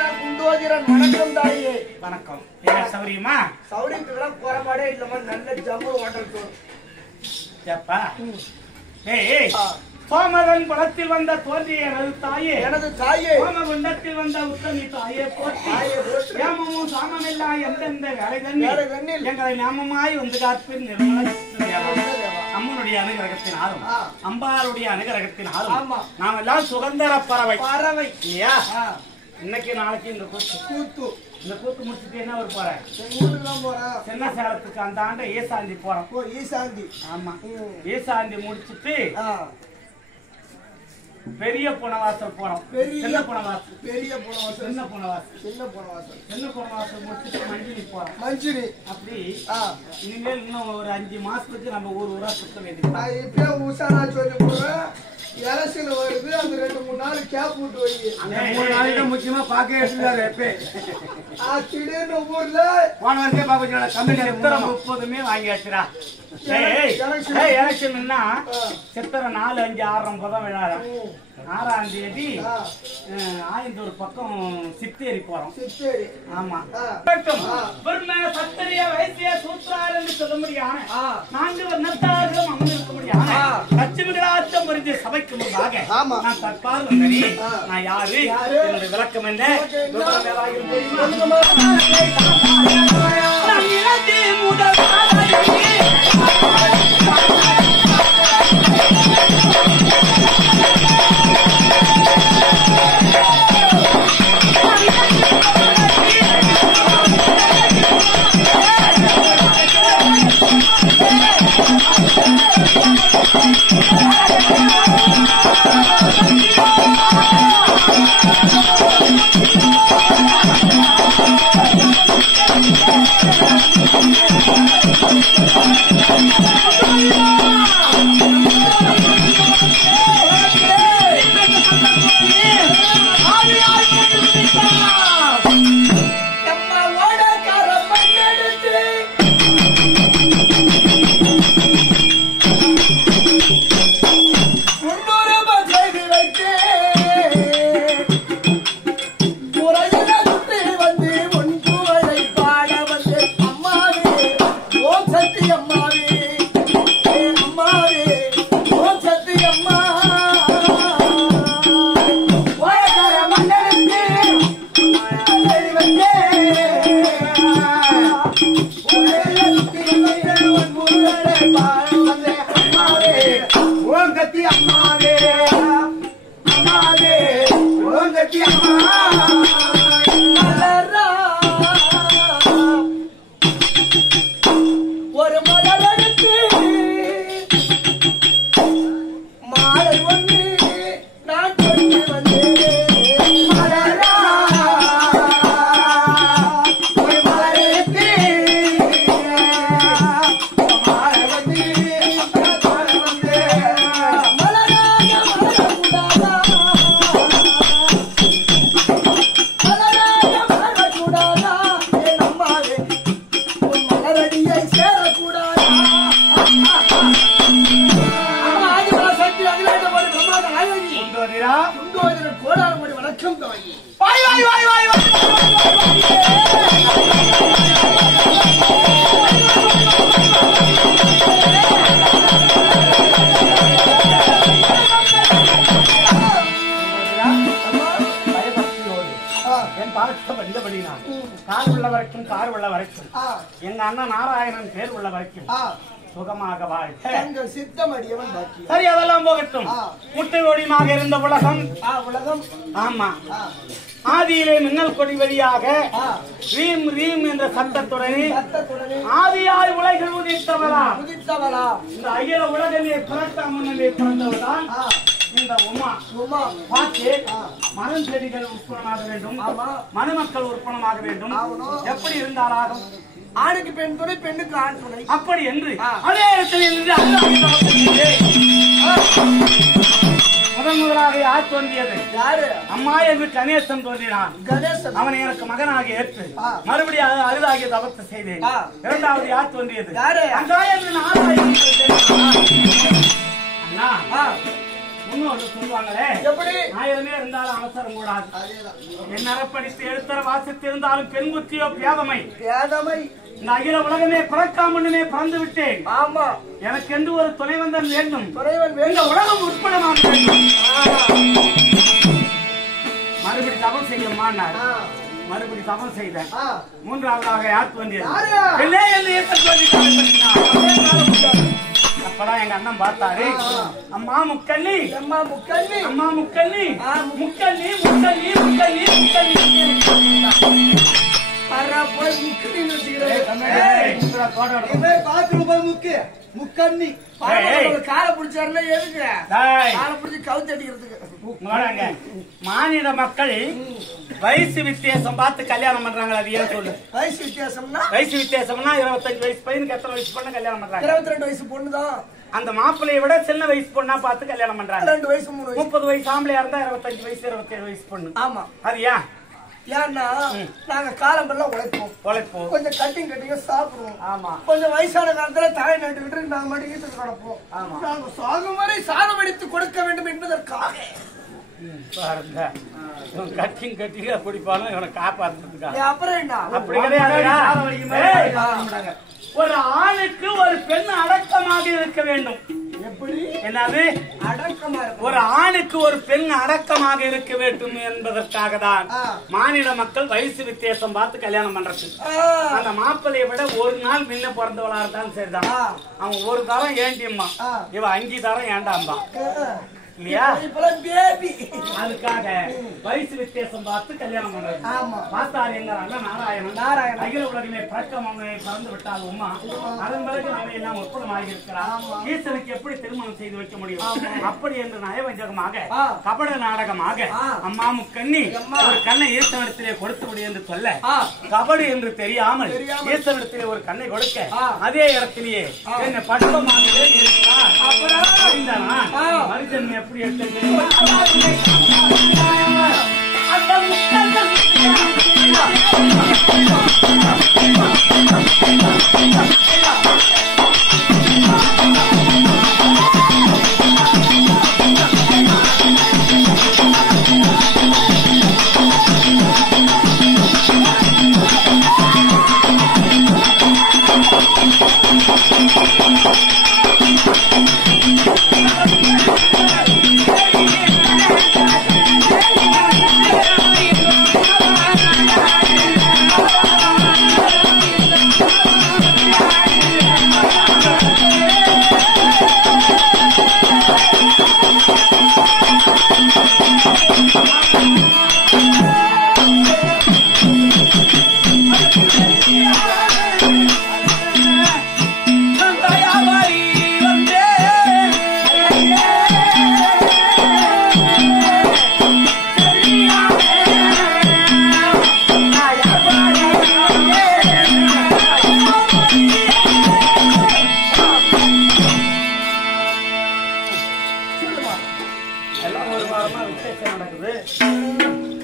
வணக்கம் தாயே. வணக்கம். சௌரியமா? சௌரியத்துக்கெல்லாம் குறைபாடே இல்லமா, நல்ல ஜம்மு வாட்டர் தோணும். சோமகன் குலத்தில் வந்த தோன்றிய எனது தாயே, எனது தாயே, சோமகுண்டத்தில் வந்த உத்தமி தாயே போற்றி. ஏமமும் சாமமில்லா எந்தெந்த வேலை தண்ணீர் எங்களை நாமமாய் வந்து காப்பின் அம்மனுடைய அனுகிரகத்தின் ஆறும் அம்பாளுடைய அனுகிரகத்தின் ஆறும் நாம் எல்லாம் சுதந்திர பறவை பறவை இல்லையா? இன்னைக்கு நாளைக்கு இந்த கூத்து இந்த கூத்து முடிச்சுட்டு என்ன ஒரு போறேன் சின்ன சேலத்துக்கு அந்த ஆண்டு ஈசாந்தி போறோம். ஈசாந்தி? ஆமா, ஈசாந்தி முடிச்சுட்டு பெரிய புனவாசல் போறோம். சின்ன புனவாசல், பெரிய புனவாசல், சின்ன புனவாசல், சின்ன புனவாசல், சின்ன புனவாசல் முடிச்சுட்டு மஞ்சினி போறோம். மஞ்சினி அப்படி இனிமேல் இன்னும் ஒரு 5 மாசத்துக்கு நம்ம ஊரா சுத்த வேண்டியது. நான் இப்ப உஷாரா சொல்லி போறேன். எலக்ஷன் வருது, அந்த 2-3 நாள் கேப் விட்டு வை. 3 நாளைக்கு முக்கியமா பாக்க எடுத்துட்டாரு. திடீர்னு ஊர்ல போன வருஷம் பாப்பா கம்பெனி 30 வாங்கியாச்சுரா. எலெக்ஷன் சித்திரை 4, 5, 6 புதன் விழாதான். 6ஆம் தேதி ஆயந்தூர் பக்கம் சித்தேரி போறோம். ஆமா, சத்திரிய வைத்திய சூத்திரார் என்று சொல்ல முடியான 4 வர்ணத்தார்களும் அமர்ந்திருக்க முடியான லட்சுமிகளாச்சம் புரிஞ்ச சபைக்கு முன்பாக நான் தற்பால் வந்தனே. நான் யாரு, என்னுடைய விளக்கம் என்ன? எங்க அண்ணன் நாராயணன் பேர் உள்ள வரைக்கும் சுகமாக வாழ்க்கை சித்தமடியவன் பாக்கி. சரி, அதெல்லாம் போகட்டும். முட்டை ஒடிமாக இருந்த உலகம். ஆமா, ஆதியிலே மின்னல் கொடி வழியாக ரீம் ரீம் என்ற சத்தத்துடனே ஆதியாய் உலகில் உதித்தவளா இந்த அகில உலகிலே பிறக்க முன்னே பிறந்தவள்தான் இந்த உமா. பார்த்து மரம் செடிகள் உற்பணமாக வேண்டும், மணமக்கள் உற்பணமாக வேண்டும். எப்படி இருந்தாலும் ஆணுக்கு பெண் துணை, பெண்ணுக்கு ஆண் துணை, அப்படி என்று அதே இடத்தில் முதலாக யார் தோன்றியது? யாரு? அம்மா என்று கணேசன் தோன்றினான். அவனை எனக்கு மகனாக ஏற்று மறுபடியும் அரிதாகிய தவத்தை செய்தேன். இரண்டாவது யார் தோன்றியது? யாரு? அண்ணா, இன்னொரு சொல்லுவாங்களே, எப்படி 1000 பேர் இருந்தாலும் அவசரம் கூடாது. அதேதான். என்ன படித்து எழுத்தர வாசித்து இருந்தாலும் பெண் புத்தியோ பேதமை. பேதமை. இந்த அகில உலகமே பிறக்காமண்ணுமே பிறந்து விட்டேன். ஆமா. எனக்கு என்று ஒரு துணைவந்தன் வேண்டும். துணைவன் இந்த வேண்டும். உலகம் உட்படமாக வேண்டும். மறுபடி தவம் செய்யமானார். மறுபடி தவம் செய்தேன். மூன்றாவதாக யார் தோன்றியது? அப்பதான் எங்க அண்ணன் பார்த்தாரு. அம்மா முக்கண்ணி, அம்மா முக்கண்ணி, அம்மா முக்கண்ணி, முக்கண்ணி முக்கண்ணி முக்கண்ணி முக்கண்ணி போய் முக்கண்ணின்னு வச்சுக்கிறேன். முக்கண்ணி காலை பிடிச்சாருன்னா எதுக்கு காலை பிடிச்சி கவுத்து அடிக்கிறதுக்கு. மாநில மக்கள் வயசு வித்தியாசம் பார்த்து கல்யாணம் பண்றாங்க. அது ஏன் சொல்லு? வயசு வித்தியாசம்னா 25 வயசு பையனுக்கு எத்தனை வயசு பொண்ணு கல்யாணம் பண்றாங்க? 22 வயசு பொண்ணுதான். அந்த மாப்பிள்ளையை விட சின்ன வயசு பொண்ணா பார்த்து கல்யாணம் பண்றாங்க. 2 வயசு 3 வயசு. 30 வயசு ஆம்பளையா இருந்தா 25 வயசு 27 வயசு பொண்ணு. ஆமா. அது ஏன்? ஏன்னா நாங்க காலம்பெல்லாம் உழைப்போம், கொஞ்சம் கட்டிங்க சாப்பிடுவோம். ஆமா. கொஞ்சம் வயசான காலத்துல தாயை நட்டுக்கிட்டு நாங்க மட்டும் வீட்டுக்கு கிடப்போம். நாங்க சாகும் வரை சாதம் அடித்து கொடுக்க வேண்டும் என்பதற்காக பாருங்க, கட்டிங்க குடிப்பாலும் இவனை காப்பாத்துறதுக்காக. அப்புறம் என்ன? அப்படி கிடையாது. ஒரு ஆணுக்கு ஒரு பெண் அடக்கமாக இருக்க வேண்டும். எப்படி? என்னது? அடக்கமா இருக்கும். ஒரு ஆணுக்கு ஒரு பெண் அடக்கமாக இருக்க வேண்டும் என்பதற்காக தான் மாநில மக்கள் வயசு வித்தியாசம் பார்த்து கல்யாணம் பண்றது. அந்த மாப்பிள்ளையை விட ஒரு நாள் முன்ன பிறந்தவளா இருந்தாலும் சரிதான். அவன் ஒரு தரம் ஏண்டியம்மா, இவ 5 தரம் ஏண்டாம்பா இல்லையா? அதுக்காக வயசு வித்தியாசம் பார்த்து கல்யாணம் பண்றது. பார்த்தாரு எங்க அண்ணன் நாராயணன். அகில உலகமே பழக்கமே பறந்து விட்டால் உமா, அதன் பிறகு அவை எல்லாம் ஒப்பந்தமாக இருக்கிறார். ஈசனுக்கு எப்படி திருமணம் செய்து வைக்க முடியும்? அப்படி என்று நயவஞ்சகமாக கபட நாடகமாக அம்மா முக்கண்ணி ஒரு கண்ணை ஈசனிடத்திலே கொடுத்து விடு என்று சொல்ல, கபடு என்று தெரியாமல் ஈசனிடத்திலே ஒரு கண்ணை கொடுக்க, அதே இடத்திலேயே என்னை பட்சமாகவே இருக்கிறார். மனிதன் எப்படி எடுத்தது?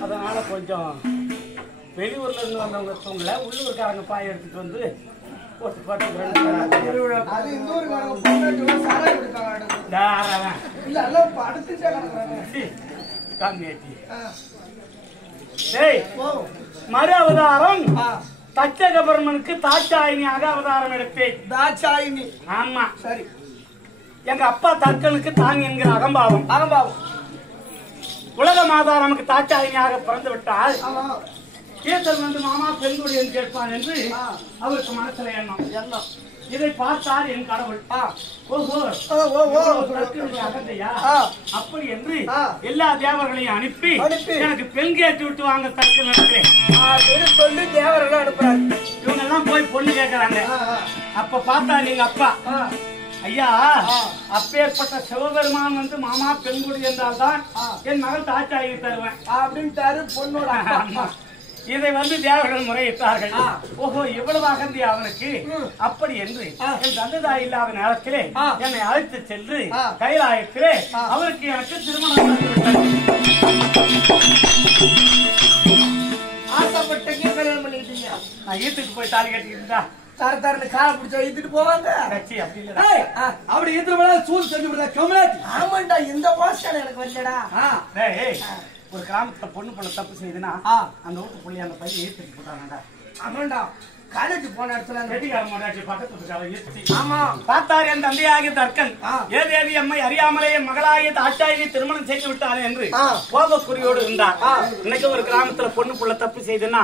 அதனால கொஞ்சம் வெளியூர்ல இருந்து வந்தவங்க தூங்கல, உள்ளூர்காரங்க பாய் எடுத்துட்டு வந்து போட்டு மறு அவதாரம் தச்சகபர்மனுக்கு தாட்சாயினியாக அவதாரம் எடுப்பேன். தாட்சாயினி. ஆமா. சரி. எங்க அப்பா தற்கனுக்கு தான் என்கிற அகம்பாவம். உலக மாதாரமுக்கு தாட்சாயினியாக பிறந்து விட்டால் கேத்தல் வந்து மாமா பெண்குடி என்று கேட்பான் என்று அவருக்கு மனசுல எண்ணம். இதை பார்த்தார் என் கடவுள். அகந்தையா அப்படி என்று எல்லா தேவர்களையும் அனுப்பி எனக்கு பெண் கேட்டு விட்டு வாங்க தற்கு நடக்கிறேன் சொல்லி தேவர்கள் அனுப்புறாங்க. இவங்க எல்லாம் போய் பொண்ணு கேட்கறாங்க. அப்ப பார்த்தா நீங்க அப்பா, ஐயா அப்பேற்பட்ட சிவபெருமான் வந்து மாமா பெண்குடி என்றால் தான் என் மகள் தாட்சாயி தருவேன் அப்படின்ட்டாரு பொண்ணோட அம்மா. இதை வந்து தேவர்கள் முறையிட்டார்கள். ஓஹோ, இவ்வளவு அகந்தி அவனுக்கு அப்படி என்று என் தந்தைதாய் இல்லாத நேரத்திலே என்னை அழைத்து சென்று கைலாயத்திலே அவருக்கு எனக்கு திருமணம் ஆசைப்பட்டு கல்யாணம் பண்ணிக்கிட்டீங்க. நான் ஈட்டுக்கு போய் தாலி கட்டிக்கிட்டா தரத்தரன்னு காலை பிடிச்சா இழுத்துட்டு போவாங்க. அப்படி இழுத்துட்டு சூழ் செஞ்சு விடுறா கமலாட்டி. ஆமாண்டா, இந்த வாசனை எனக்கு வரலடா. ஒரு கிராமத்துல பொண்ணு பொண்ணு தப்பு செய்யுதுன்னா அந்த வீட்டு புள்ளி அந்த பையன் ஏத்துட்டு போட்டாங்கடா. ஆமாண்டா, காலேஜ் போன இடத்துல பார்த்தார் என் தந்தையாகிய தர்க்கன் ஏதேவி அம்மை அறியாமலே மகளாகிய தாட்சாயினி திருமணம் செய்து விட்டார் என்று கோபக்குறியோடு இருந்தார். இன்னைக்கு ஒரு கிராமத்துல பொண்ணு புள்ள தப்பு செய்துன்னா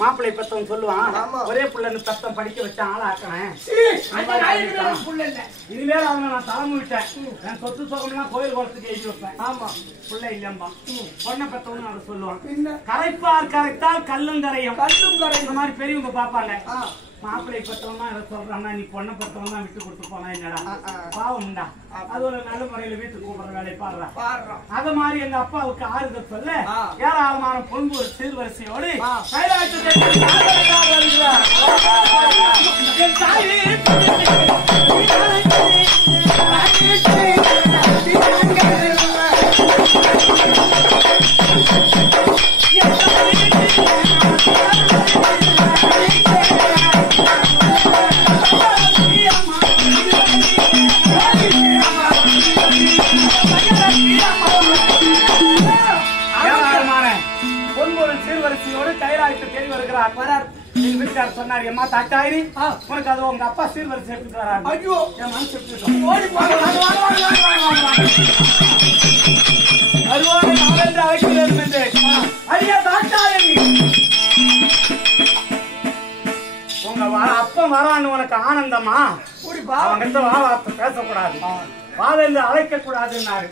மாப்பிள்ளை பத்தவன் சொல்லுவான், ஒரே புள்ளன்னு தத்தம் படிக்க வச்ச ஆளாக்குறேன். இனிமேல் அவங்க நான் தலைமை விட்டேன், என் சொத்து சொகம்லாம் கோயில் குளத்துக்கு எழுதி வைப்பேன். ஆமா, புள்ள இல்லம்பா பொண்ணை பத்தவன்னு அதை சொல்லுவான். கரைப்பார் கரைத்தால் கல்லும் கரையும், கல்லும் கரை இந்த மாதிரி பெரியவங்க பாப்பாங்க. மாப்பிள்ளை பத்தவனா சொல்றான்னா நீ பொண்ணை பத்தவன் தான் விட்டு கொடுத்து போனா என்னடா பாவம்டா. அது ஒரு நல்ல முறையில வீட்டுக்கு கூப்பிடுற வேலையை பாடுறான். அது மாதிரி எங்க அப்பாவுக்கு ஆறுதல் சொல்ல ஏராளமான பொன்பு ஒரு சீர்வரிசையோடு சொன்னார். எம்மா தாட்டாயிரி உனக்கு அது உங்க அப்பா சீர்வரிசை எடுத்துட்டு வராங்க. ஐயோ என் மனசு அழைக்கிறேன் என்று ஐயா தாட்டாயிரி உங்க அப்பா வரான்னு உனக்கு ஆனந்தமா? அவங்கிட்ட வார்த்தை பேசக்கூடாது, வாதம் அழைக்க கூடாதுன்னாரு.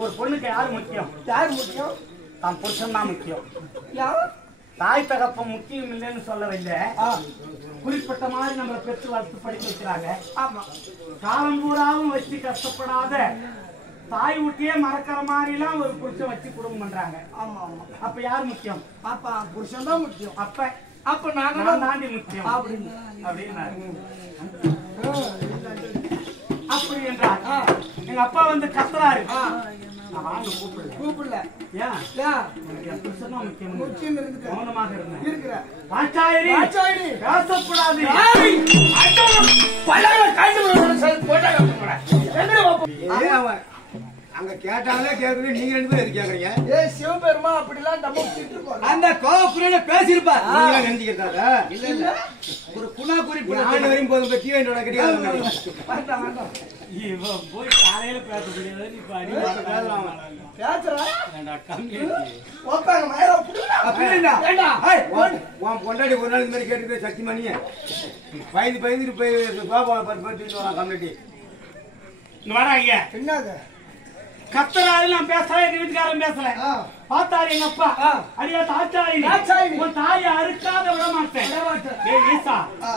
ஒரு பொண்ணுக்கு யாரு முக்கியம்? யாரு முக்கியம்? தான் புருஷன் தான் முக்கியம். தாய் தகப்பம் முக்கியம் இல்லைன்னு சொல்லவில்லை, குறிப்பிட்ட மாதிரி நம்மளை பெற்று வளர்த்து படிக்க வைக்கிறாங்க. ஆமா, காலம் பூராவும் வச்சு கஷ்டப்படாத தாய் ஊட்டியே மறக்கிற மாதிரி எல்லாம் ஒரு புருஷன் வச்சு குடும்பம் பண்றாங்க. ஆமா ஆமா, அப்ப யார் முக்கியம்? அப்பா புருஷன் தான் முக்கியம். அப்ப நாங்க தாண்டி முக்கியம் அப்படின்னாரு. அப்படி என்றார். எங்க அப்பா வந்து கத்துறாரு, கூப்பிடல. மௌனமாக இருந்தேன். அங்க கேட்டாலே கேக்குறீங்க, நீங்க ரெண்டு பேரும் எது கேக்குறீங்க? சிவபெருமா அப்படிலாம் நம்ம அந்த கோபுரியில பேசிருப்பா நினைச்சுக்கிறதா? இல்ல இல்ல, ஒரு குணா குறிப்பு ஆண்டு வரையும் போதும் பத்தி என்னோட கிடையாது. போய் காலையில பேச முடியாது, இப்ப பொண்டாடி ஒரு நாள் இந்த மாதிரி கேட்டு சக்தி மணிய பயந்துட்டு போய் பாபா கம்யூனிட்டி வர ஐயா என்னது கத்தராது நான் பேசல, எங்க வீட்டுக்காரன் பேசல. பார்த்தாரு எங்க அப்பா, அடியா தாச்சாயி உன் தாயை அறுக்காத விட மாட்டேன்,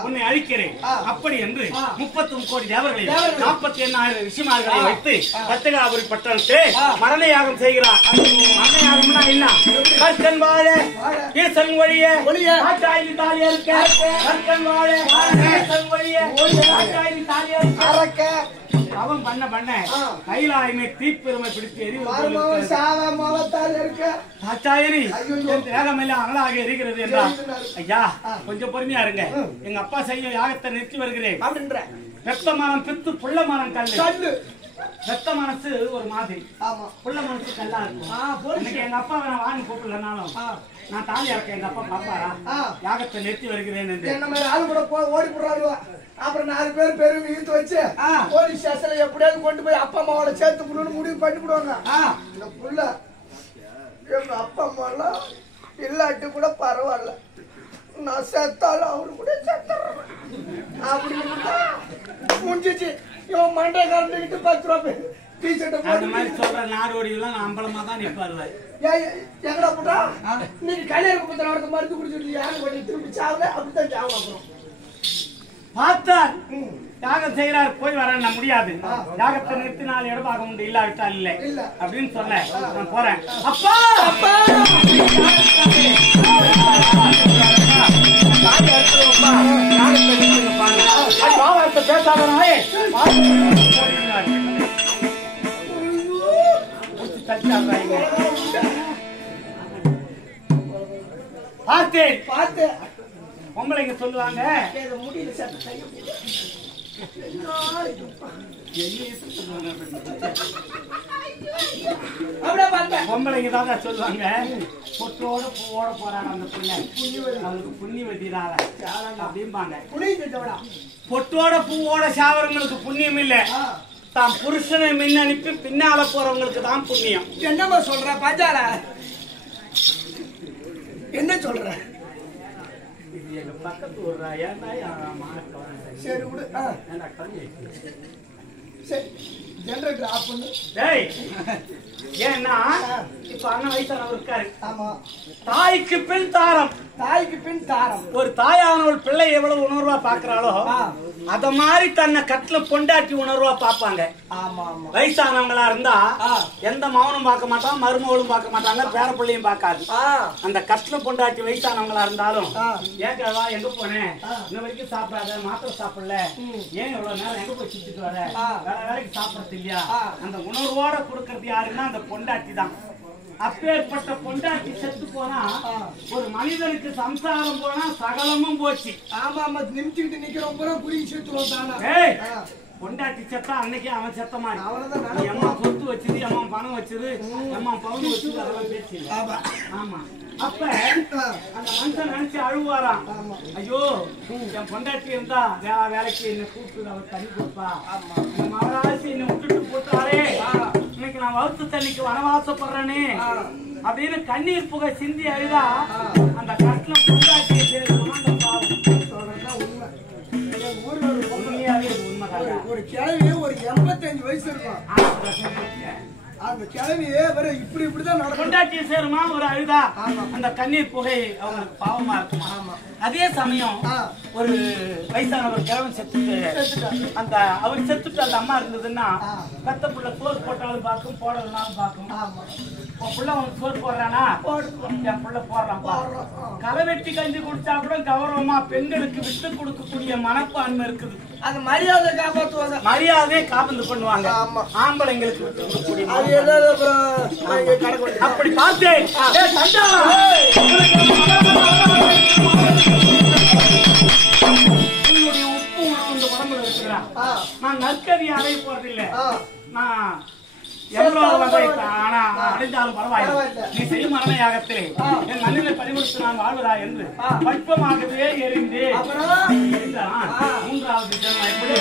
உன்னை அழிக்கிறேன் அப்படி என்று 33 கோடி தேவர்களையும் 48,000 ரிஷிமார்களை வைத்து பத்தகாபுரி பட்டணத்தை மரண யாகம் செய்கிறார். மரண யாகம்னா என்ன? கற்கன் வாழ ஈசன் ஒழிய தாச்சாயி தாலியா இருக்க, கற்கன் வாழ ஈசன் ஒழிய தாச்சாயி தாலியா இருக்க. அவன் பண்ண கைலாயமே தீப்பெருமை பிடித்து அனலாக எரிகிறது என்றார். ஐயா கொஞ்சம் பொறுமையா இருங்க, எங்க அப்பா செய்ய யாகத்தை நிறுத்தி வருகிறேன். வெப்ப மரம் பித்து புள்ள மரம் கல்லு. வெத்த மனசு ஒரு மாதிரி, புள்ள மனசு கல்லா இருக்கும். எங்க அப்பா நான் வாங்கி கூப்பிடலனாலும் நான் தாலி இறக்க எங்க அப்பா பாப்பாரா யாகத்தை நிறுத்தி வருகிறேன் என்று என்ன மாதிரி ஆளு கூட ஓடி போடுறாரு. அப்புறம் 4 பேர் பெரும் இழுத்து வச்சு போலீஸ் ஸ்டேஷன்ல எப்படியாவது கொண்டு போய் அப்பா அம்மாவோட சேர்த்து புள்ளு முடிவு பண்ணி விடுவாங்க. இந்த புள்ள எங்க அப்பா அம்மா எல்லாம் இல்லாட்டி கூட பரவாயில்ல, நான் செத்தாலும் அவரு கூட செத்துறேன் அப்படின்னு முடிஞ்சிச்சு. இவன் மண்டை கறந்துக்கிட்டு 10 ரூபா அந்த மாதிரி சொல்ற நாடோடிகள் அம்பலமா தான் நிப்பாரு. எங்கடா போட்டா நீங்க கல்யாணம் பத்திரம் மருந்து குடிச்சிட்டு யாரும் பண்ணி திருப்பி சாவல அப்படித்தான் சாவலாம். பார்த்தார் யாகம் செய்யறாரு, போய் வர முடியாது, யாகத்தை நிறுத்தி 4 இடமாக உண்டு, இல்லாவிட்டால் இல்லை அப்படின்னு சொல்ல நான் போறேன். அப்பா அப்பா பேசாதே பார்த்தேன் பொம்பளைங்க சொல்லுவாங்க முடியல பொம்பளைங்க தான் சொல்லுவாங்க பொட்டோட பூவோட போறாங்க அந்த பிள்ளை அவங்களுக்கு புண்ணி வெட்டிடாத அப்படிம்பாங்க. பொட்டோட பூவோட சாவரங்களுக்கு புண்ணியம் இல்ல, தான் புருஷனை மின் அனுப்பி பின்னால போறவங்களுக்கு தான் புண்ணியம். என்னமா சொல்ற பாஜால? என்ன சொல்ற? எங்க பக்கத்து ஒரு சரி விடு. சரி ஜெனரேட்டர் ஆஃப் பண்ணு. டேய் ஏன்னா இப்ப அண்ணன் வயசானவர் இருக்காரு. ஆமா. தாய்க்கு பின் தாரம், தாய்க்கு பின் தாரம். ஒரு தாயானவள் பிள்ளை எவ்வளவு உணர்வா பாக்குறாளோ அத மாதிரி தன்னை கட்டுல பொண்டாட்டி உணர்வா பாப்பாங்க. ஆமா ஆமா. வயசானவங்களா இருந்தா எந்த மௌனம் பார்க்க மாட்டான், மருமகளும் பார்க்க மாட்டாங்க, பேர பிள்ளையும் பார்க்காது. அந்த கட்டுல பொண்டாட்டி வயசானவங்களா இருந்தாலும் ஏக்கவா எங்க போனேன், இன்ன வரைக்கும் சாப்பிடாத, மாத்திரை சாப்பிடல, ஏன் இவ்வளவு நேரம் எங்க போய் சுத்திட்டு வர, வேற வேலைக்கு சாப்பிடறது இல்லையா, அந்த உணர்வோட கொடுக்கறது யாருன்னா அந்த பொண்டாட்டி தான். அப்பேற்பட்ட பொண்டாட்டி செத்து போனா ஒரு மனிதனுக்கு சம்சாரம் போனா சகலமும் போச்சு. ஆமா ஆமா. நிமிச்சுக்கிட்டு நிக்கிறோம் பூரா குறுகி செத்துருவோம் தானே. பொண்டாட்டி செத்தா அன்னைக்கு அவன் செத்த மாதிரி. எம்மா சொத்து வச்சது, எம்மா பணம் வச்சது, எம்மா பவுன் வச்சது, அதெல்லாம் பேச்சு. ஆமா. அப்ப அந்த மனுஷன் நினைச்சு அழுவாராம், ஐயோ என் பொண்டாட்டி இருந்தா வேலைக்கு என்ன கூப்பிட்டு அவர் தண்ணி கொடுப்பா, மகராசி என்னை விட்டுட்டு போட்டாரே, இன்னைக்கு நான் வகுத்து தண்ணிக்கு வனவாசப்படுறேனே அப்படின்னு கண்ணீர் புகை சிந்தி அழுதா அந்த கட்டில பொண்டாட்டியை சேர்க்கணும். அந்த பாவம் சொல்றதுதான் உண்மை. ஒரு கிழவி ஒரு 85 வயசு இருக்கும். அந்த கிழவியே இப்படி இப்படிதான் பொண்டாட்டியை சேருமா ஒரு அழுதா அந்த கண்ணீர் புகை அவங்களுக்கு பாவமா இருக்கும். அதே சமயம் ஒரு வயசானவர் கிழவன் செத்துட்டு அந்த அவர் செத்துட்டு அந்த அம்மா இருந்ததுன்னா கத்த புள்ள சோறு போட்டாலும் பார்க்கும், போடலனாலும் பார்க்கும். உன் புள்ள அவனுக்கு சோறு போடுறானா, என் புள்ள போடுறான்ப்பா. களை வெட்டி கஞ்சி குடிச்சா கூட கௌரவமா பெண்களுக்கு விட்டு கொடுக்கக்கூடிய மனப்பான்மை இருக்குது. அது மரியாதை காப்பாற்றுவாங்க, மரியாதையை காப்பந்து பண்ணுவாங்க. ஆம்பளைங்களுக்கு விட்டு கொடுக்கக்கூடிய அப்படி பார்த்தேன். உன்னுடைய உப்பு உணவு உடம்புல இருக்கிறா, நான் நற்கதி அடைய போறதில்லை, நான் ஆனா அடைந்தாலும் பரவாயில்லை, நீ செய்யும் மரண யாகத்திலே என் மண்ணிலை பறிமுடித்து நான் வாழ்வதா என்று பட்பமாகவே எரிந்து 3வது ஜென்மம் எப்படி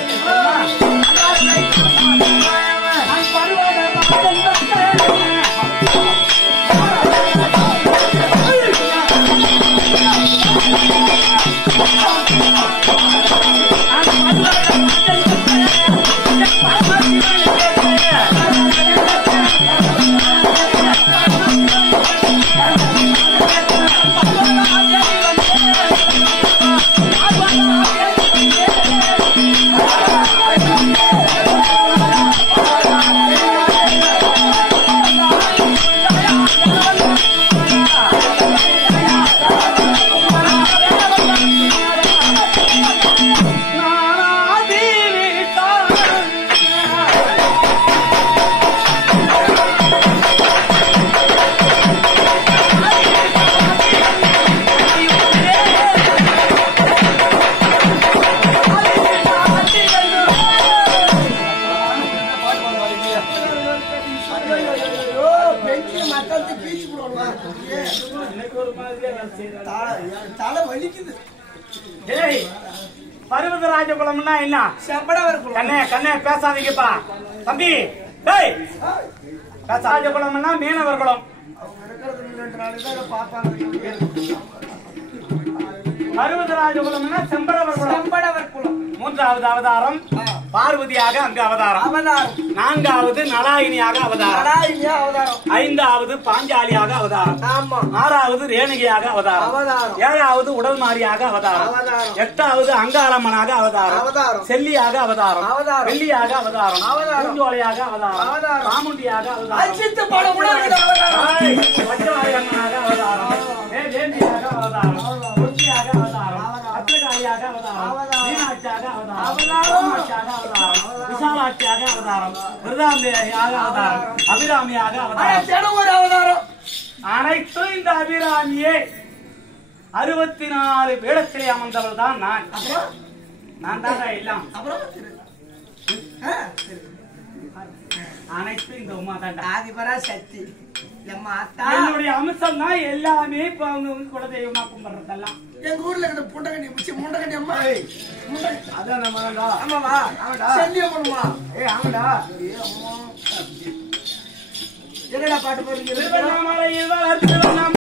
பருவதராஜகுலம்னா என்ன? கண்ணே கண்ணே பேசாதீங்கப்பா தம்பி. ராஜகுலம்னா மீனவர் குலம். பருவதராஜகுலம்னா செம்படவர் குலம். 3வது அவதாரம் பார்வதியாக அங்கு அவதாரம். 4வது நலாயினியாக அவதாரம். 5வது பாஞ்சாலியாக அவதாரம். 6வது ரேணுகியாக அவதாரம். 7வது உடல் மாறியாக அவதாரம். 8வது அங்காரம்மனாக அவதாரம். செல்லியாக அவதாரம். வெள்ளியாக அவதாரம். பூஞ்சோலையாக அவதாரம். சாமுண்டியாக அவதாரம். வச்சவாரியம்மனாக அவதாரம். வேண்டியாக அவதாரம். கொச்சியாக அவதாரம். அத்திரகாரியாக அவதாரம். மீனாட்சியாக அவதாரம். விசாலாட்சியாக அவதாரம். விருதாம்பியாக அவதாரம். அபிராமியாக அவதாரம். அனைத்தும் இந்த அபிராமியே. 64 வேடத்திலே அமர்ந்தவள் தான் நான். நான் தான் எல்லாம். அனைத்து இந்த உமா தான் ஆதிபரா சக்தி. என்னுடைய அம்சம் தான் எல்லாமே. இப்ப அவங்க குலதெய்வமா கும்பிடுறதெல்லாம் எங்க ஊர்ல இருக்கிற புண்டகண்டி முண்டகண்டி அம்மா. அதான் நம்ம ஆமாவா? செல்லியம்மா. ஆமாடா. என்னடா பாட்டு போறீங்க? திருவண்ணாமலையில்